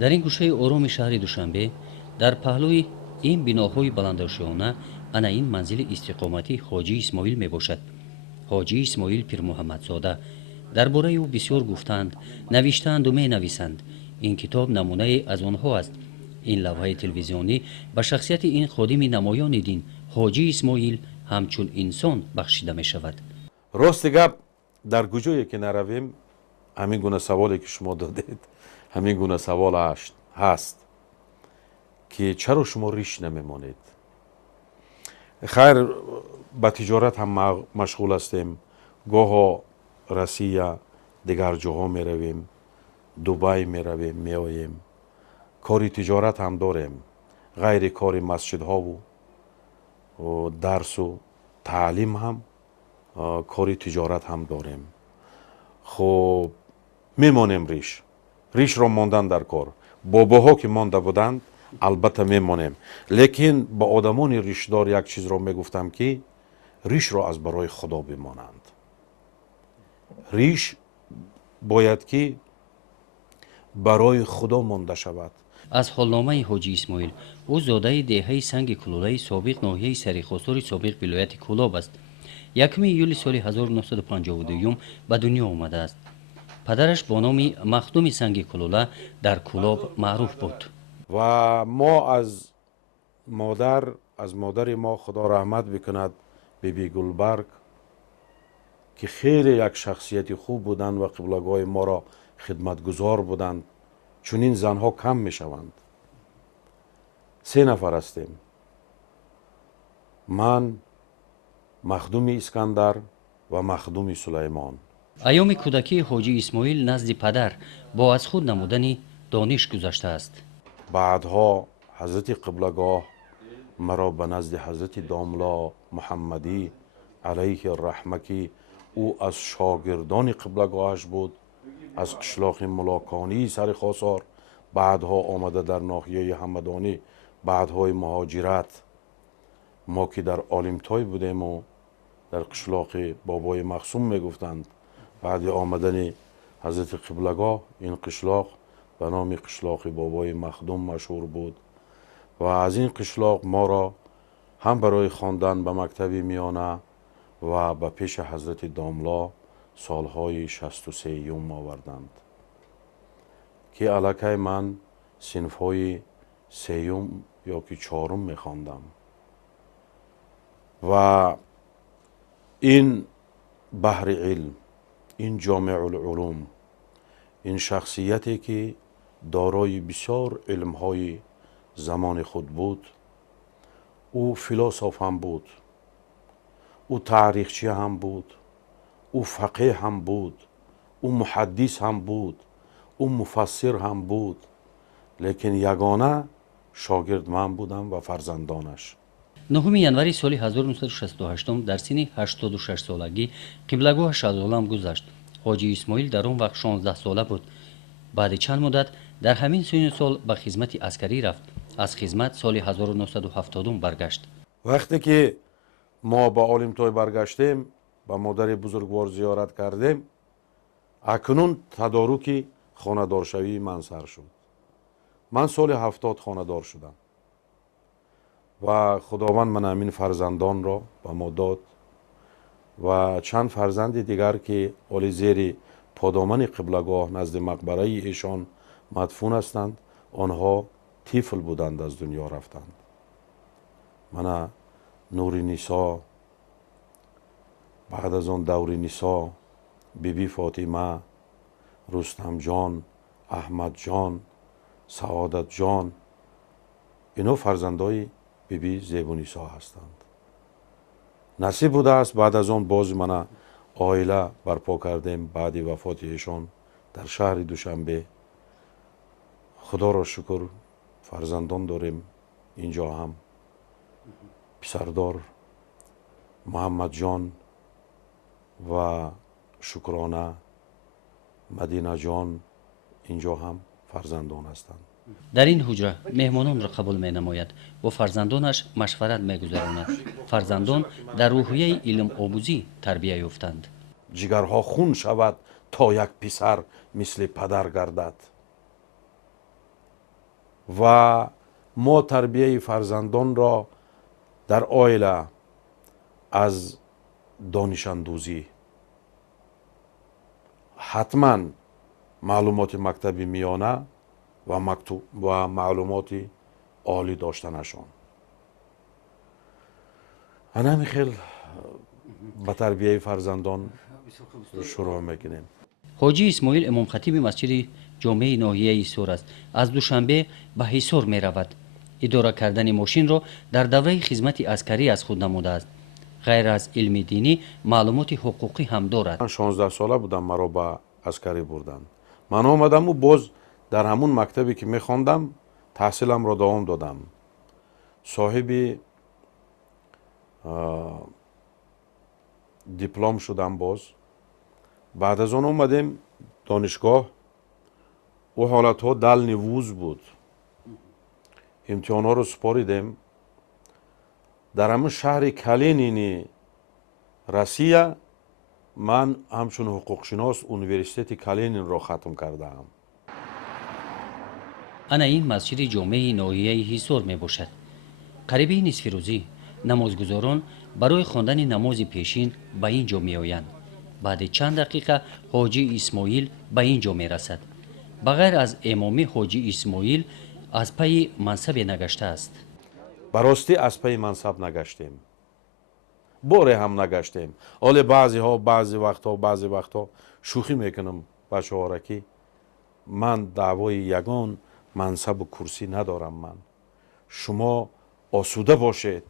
در این گوشه آرام شهر دوشنبه در پهلوی این بناهای بلندشانه انا این منزل استقامتی حاجی اسماعیل می باشد. حاجی اسماعیل پیر محمدزاده. درباره او بسیار گفتند، نوشتند و می نویسند. این کتاب نمونه از آنها است. این لوحه تلویزیونی به شخصیت این خادم نمایان دین حاجی اسماعیل همچون انسان بخشیده می شود. راست گپ در کجایی که نرویم همین گونه سوالی که شما دادید همین گونه سوال هست که چرا شما ریش نمیمانید. خیر به تجارت هم مشغول هستیم، گاه روسیه دیگر جاها می رویم، دبی می رویم می آییم، کاری تجارت هم داریم، غیر کار مسجد ها و درس و تعلیم هم کاری تجارت هم داریم. خب میمانیم ریش را ماندن در کار. باباها که مانده بودند البته میمانیم، لیکن با آدمان ریشدار یک چیز را میگفتم که ریش را از برای خدا بمانند. ریش باید که برای خدا مانده شود. از حالنامه حاجی اسماعیل، او زاده دهه سنگ کلوله سابق ناحیه سریخوستار سابق ولایت کولاب است. 1 ایول سال 1952 به دنیا آمده است. پدرش با نام مخدوم سنگ کلوله در کولاب معروف بود. و ما از مادر ما خدا رحمت بکند بیبی گلبرگ که خیلی یک شخصیت خوب بودند و قبلگاه ما را خدمتگزار بودند. چون این زنها کم می شوند. 3 نفر هستیم، من، مخدوم اسکندر و مخدوم سلیمان. ایام کودکی حاجی اسماعیل نزد پدر با از خود نمودن دانش گذشته است. بعدها حضرت قبلگاه مرا به نزد حضرت داملا محمدی علیه الرحمه که او از شاگردان قبلگاهش بود، از قشلاق ملاکانی سرخواسار، بعدها آمده در ناحیه همدانی، بعدهای مهاجرت. ما که در آلیمتای بودیم و در قشلاق بابای مخصوم میگفتند، بعد آمدن حضرت قبلگاه این قشلاق به نام قشلاق بابای مخدوم مشهور بود و از این قشلاق ما را هم برای خواندن به مکتب میانه و به پیش حضرت داملا سالهای 63 آوردند که الکی من صنفهای 3 یا که 4 میخواندم و این بحر علم، این جامع العلوم، این شخصیتی که دارای بسیار علمهای زمان خود بود، او فیلسوف هم بود، او تاریخچی هم بود، او فقیه هم بود، او محدث هم بود، او مفسر هم بود، لیکن یگانه شاگرد من بودم و فرزندانش. 9 ینوری سال 1968 در سن 86 سالگی قبلگاهش از عالم گذشت. حاجی اسماعیل در آن وقت 16 ساله بود. بعد چند مدت در همین سن سال به خدمت عسکری رفت. از خدمت سال 1970 برگشت. وقتی که ما با آلیمتای برگشتیم، با مادر بزرگوار زیارت کردیم، اکنون تدارک خانه‌دارشوی من سر شد. من سال 70 خانه‌دار شدم و خداوند من همین فرزندان را به ما داد و چند فرزند دیگر که عالی زیر پادامن قبلگاه نزد مقبره ایشان مدفون هستند، آنها طفل بودند از دنیا رفتند. من نور نیسا، بعد از آن دور نیسا، بیبی فاطمه، رستم جان، احمد جان، سعادت جان، اینا فرزندای بیبی زیب نیسا هستند. نصیب بوده است بعد از آن باز من عائله برپا کردیم بعد وفات ایشان در شهر دوشنبه. خدا را شکر فرزندان داریم اینجا هم. پسردار محمد جان و شکرانه، مدینه جان اینجا هم فرزندان هستند. در این حجره مهمانان را قبول می نماید و فرزندانش مشورت می گذراند. فرزندان در روحیه علم آموزی تربیه یافتند. جگرها خون شود تا یک پسر مثل پدر گردد. و ما تربیه فرزندان را در عائله از دانش اندوزی حتما معلومات مکتبی میانه و معلومات عالی داشتنشان همین خیلی به تربیه فرزندان شروع میکنیم. حاجی اسماعیل امام خطیب مسجد جامع ناحیه سور است. از دوشنبه به حصار می رود. اداره کردن ماشین را در دوره خدمت عسکری از خود نموده است. غیر از علم دینی معلومات حقوقی هم دارد. من 16 ساله بودم مرا به عسکری بردند. من آمدم و باز در همون مکتبی که میخواندم تحصیلم را دوام دادم. صاحب دیپلم شدم باز. بعد از آن اومدیم دانشگاه. او حالت ها دل نووز بود. امتحان ها رو سپاریدیم. در همون شهر کالینین روسیه من همچون حقوق شناس اونیورسیته کالینین را ختم کردم. انا این مسجد جامع ناحیه حصار می باشد. قریب نصف روزی نمازگزاران برای خواندن نماز پیشین به اینجا می آیند. بعد چند دقیقه حاجی اسماعیل به اینجا می رسد. بغیر از امامی حاجی اسماعیل از پی منصب نگشته است. براستی از پی منصب نگشتیم. باره هم نگشتیم. حالا بعضی وقتا شوخی میکنم بچه ها را که من دعوای یگان منصب و کرسی ندارم. من شما آسوده باشید.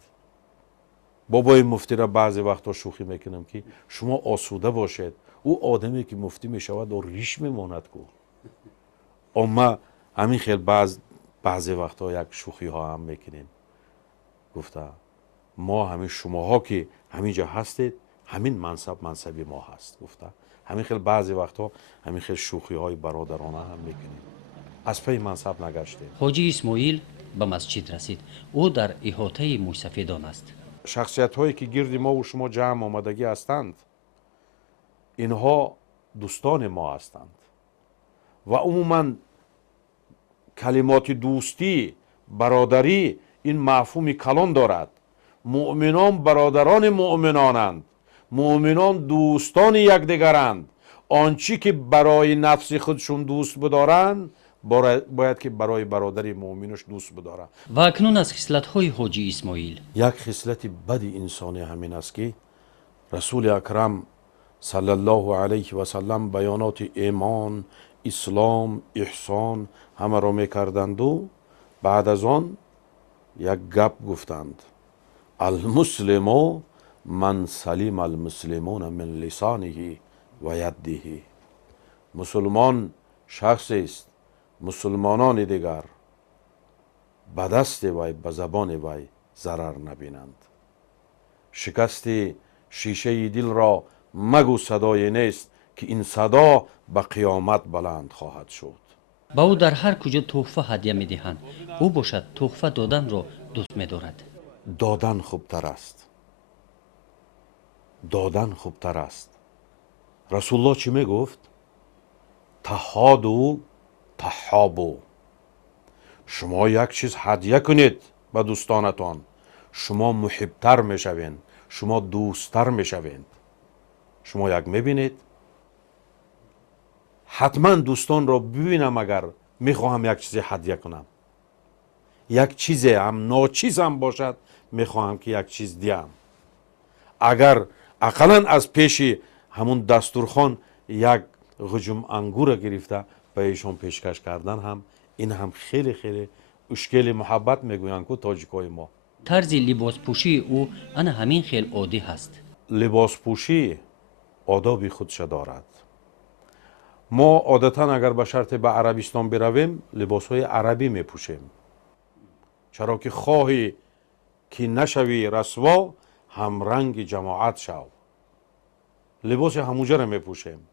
بابای مفتی را بعضی وقتا شوخی میکنم که شما آسوده باشید. او آدمی که مفتی میشود و ریش میماند کو. اما همین خیلی بعضی وقتا یک شوخی ها هم میکنیم. گفته ما همین شماها که همینجا هستید همین منصبی ما هست. گفته همین خیلی بعضی وقتا همین خیلی شوخی های برادرانه هم میکنیم. از پی منصب نگشتیم. حاجی اسماعیل به مسجد رسید. او در احاطه موسفیدان است. شخصیت هایی که گرد ما و شما جمع آمدگی هستند اینها دوستان ما هستند و عموما کلمات دوستی برادری این مفهوم کلان دارد. مؤمنان برادران مؤمنانند. مؤمنان دوستان یکدیگرند. آنچه که برای نفس خودشون دوست بدارند باید که برای برادر مؤمنش دوست بداره. و اکنون از خصلت‌های حاجی اسماعیل. یک خصلت بد انسانی همین است که رسول اکرم صلی الله علیه و سلم بیانات ایمان، اسلام، احسان همه را میکردند و بعد از آن یک گپ گفتند: المسلم من سلیم المسلمون من لسانه و یده. مسلمان شخصی است مسلمانان دیگر به دست وی به زبان وی ضرر نبینند. شکست شیشه دل را مگو صدای نیست که این صدا به قیامت بلند خواهد شد. با او در هر کجا تحفه هدیه می دهند. او باشد تحفه دادن را دوست می دارد. دادن خوبتر است. دادن خوبتر است. رسول الله چی می گفت؟ تحادو تحابو. شما یک چیز هدیه کنید به دوستانتان شما محبتر می شوین. شما دوستتر می شوین. شما یک می بینید حتما دوستان را ببینم اگر می خواهم یک چیز هدیه کنم یک چیز هم ناچیز هم باشد می خواهم که یک چیز دیم. اگر اقلا از پیش همون دستورخان یک غجم انگور گرفته به ایشان پیشکش کردن هم این هم خیلی خیلی اشکال محبت میگویند که تاجیکای ما. طرز لباس پوشی او انا همین خیلی عادی هست. لباس پوشی آدابی خودش دارد. ما عادتا اگر به شرط به عربستان برویم لباس های عربی میپوشیم. چرا که خواهی که نشوی رسوا هم رنگ جماعت شو. لباس هموجه را میپوشیم.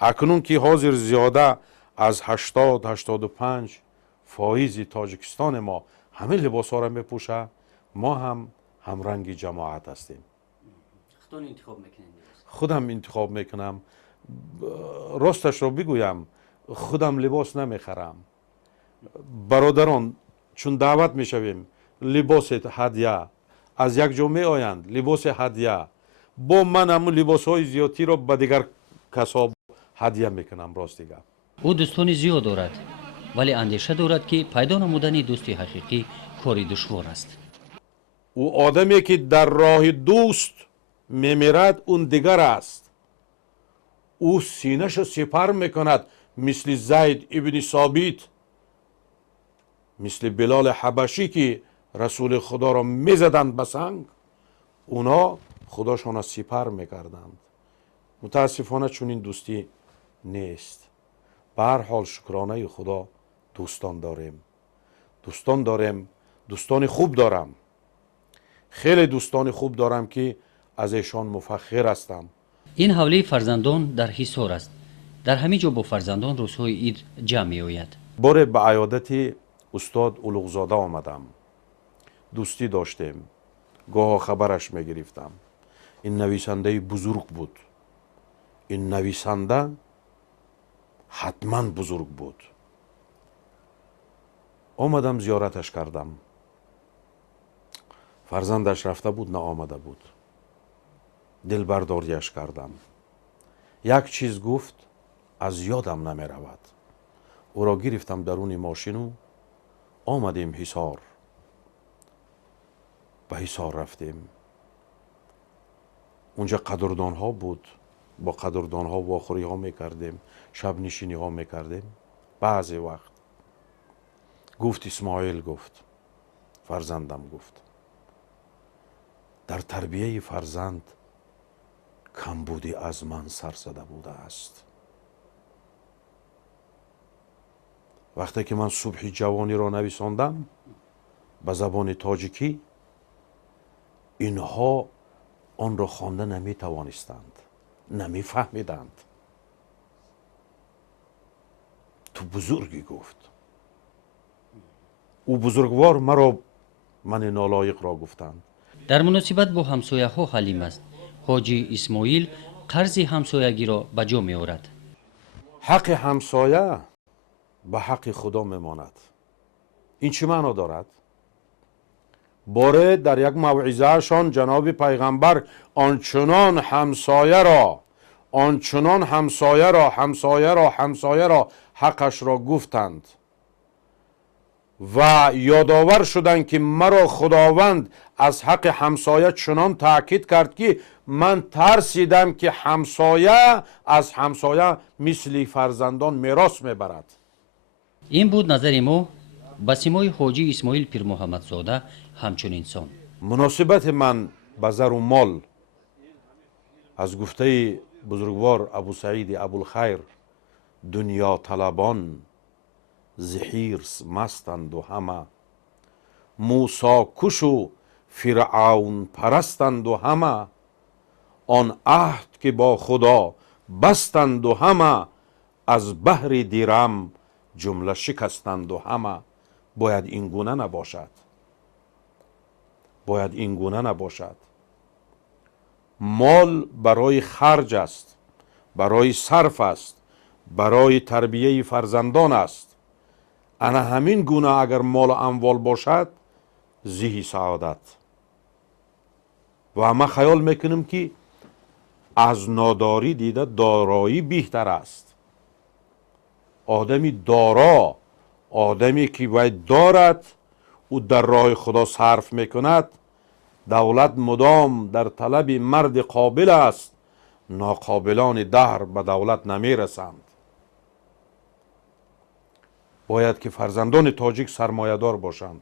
اکنون که حاضر زیاده از 80-85 فایز تاجیکستان ما همه لباس ها را میپوشه ما هم رنگ جماعت هستیم. خودم انتخاب میکنم. راستش را بگویم خودم لباس نمیخرم. برادران چون دعوت میشویم لباس هدیه از یک جا می آیند لباس هدیه با من همون لباس های زیادی را به دیگر کسا هدیه میکنم. راست گپ او دوستانی زیاد دارد ولی اندیشه دارد که پیدا نمودن دوستی حقیقی کاری دشوار است. او آدمی که در راه دوست میمیرد اون دیگر است. او سینه‌شو سپر میکند مثل زید ابن ثابت، مثل بلال حبشی که رسول خدا را میزدند به سنگ، اونا خداشون را سپر میکردند. متاسفانه چون این دوستی نیست. به هر حال شکرانه خدا دوستان داریم. دوستان خوب دارم. خیلی دوستان خوب دارم که از ایشان مفخر هستم. این حوله فرزندان در حصار است. در همه جا با فرزندان روزهای عید جمع می آید. باره به عیادت استاد اولوغزاده آمدم. دوستی داشتیم. گاه خبرش می گرفتم. این نویسنده بزرگ بود. این نویسنده حتما بزرگ بود. آمدم زیارتش کردم. فرزندش رفته بود نه آمده بود. دل برداریش کردم. یک چیز گفت از یادم نمی رود. او را گرفتم درون ماشین و آمدیم حصار. به حصار رفتیم. اونجا قدردان ها بود. با قدردان ها واخوری ها میکردیم. شب نشینی ها میکردیم. بعضی وقت گفت اسماعیل، گفت فرزندم، گفت در تربیه فرزند کمبودی از من سر زده بوده است. وقتی که من صبح جوانی را نویساندم به زبان تاجیکی، اینها آن را خوانده نمی توانستند، نمی فهمیدند. تو بزرگی گفت. او بزرگوار مرا من نالایق را گفتند. در مناسبت با همسایه ها حلیم است. حاجی اسماعیل قرض همسایگی را به جا می آورد. حق همسایه به حق خدا میماند. این چه معنا دارد؟ باره در یک موعظه شان جناب پیغمبر آنچنان همسایه را حقش را گفتند و یادآور شدند که مرا خداوند از حق همسایه چنان تاکید کرد که من ترسیدم که همسایه از همسایه مثل فرزندان میراث میبرد. این بود نظر ما به سیمای حاجی اسماعیل پیر محمد زاده همچون انسان. مناسبت من به زر و مال از گفته بزرگوار ابو سعید ابوالخیر، دنیا طلبان ز حرص مستند و همه، موسی کش و فرعون پرستند و همه، آن عهد که با خدا بستند و همه، از بحر دیرم جمله شکستند و همه. باید این گونه نباشد. باید این گونه نباشد. مال برای خرج است، برای صرف است، برای تربیه فرزندان است. انا همین گونه اگر مال و اموال باشد زیهی سعادت. و ما خیال میکنیم که از ناداری دیده دارایی بهتر است. آدمی دارا، آدمی که باید دارد او در راه خدا صرف میکند. دولت مدام در طلب مرد قابل است، ناقابلان دهر به دولت نمیرسند. باید که فرزندان تاجیک سرمایه‌دار باشند.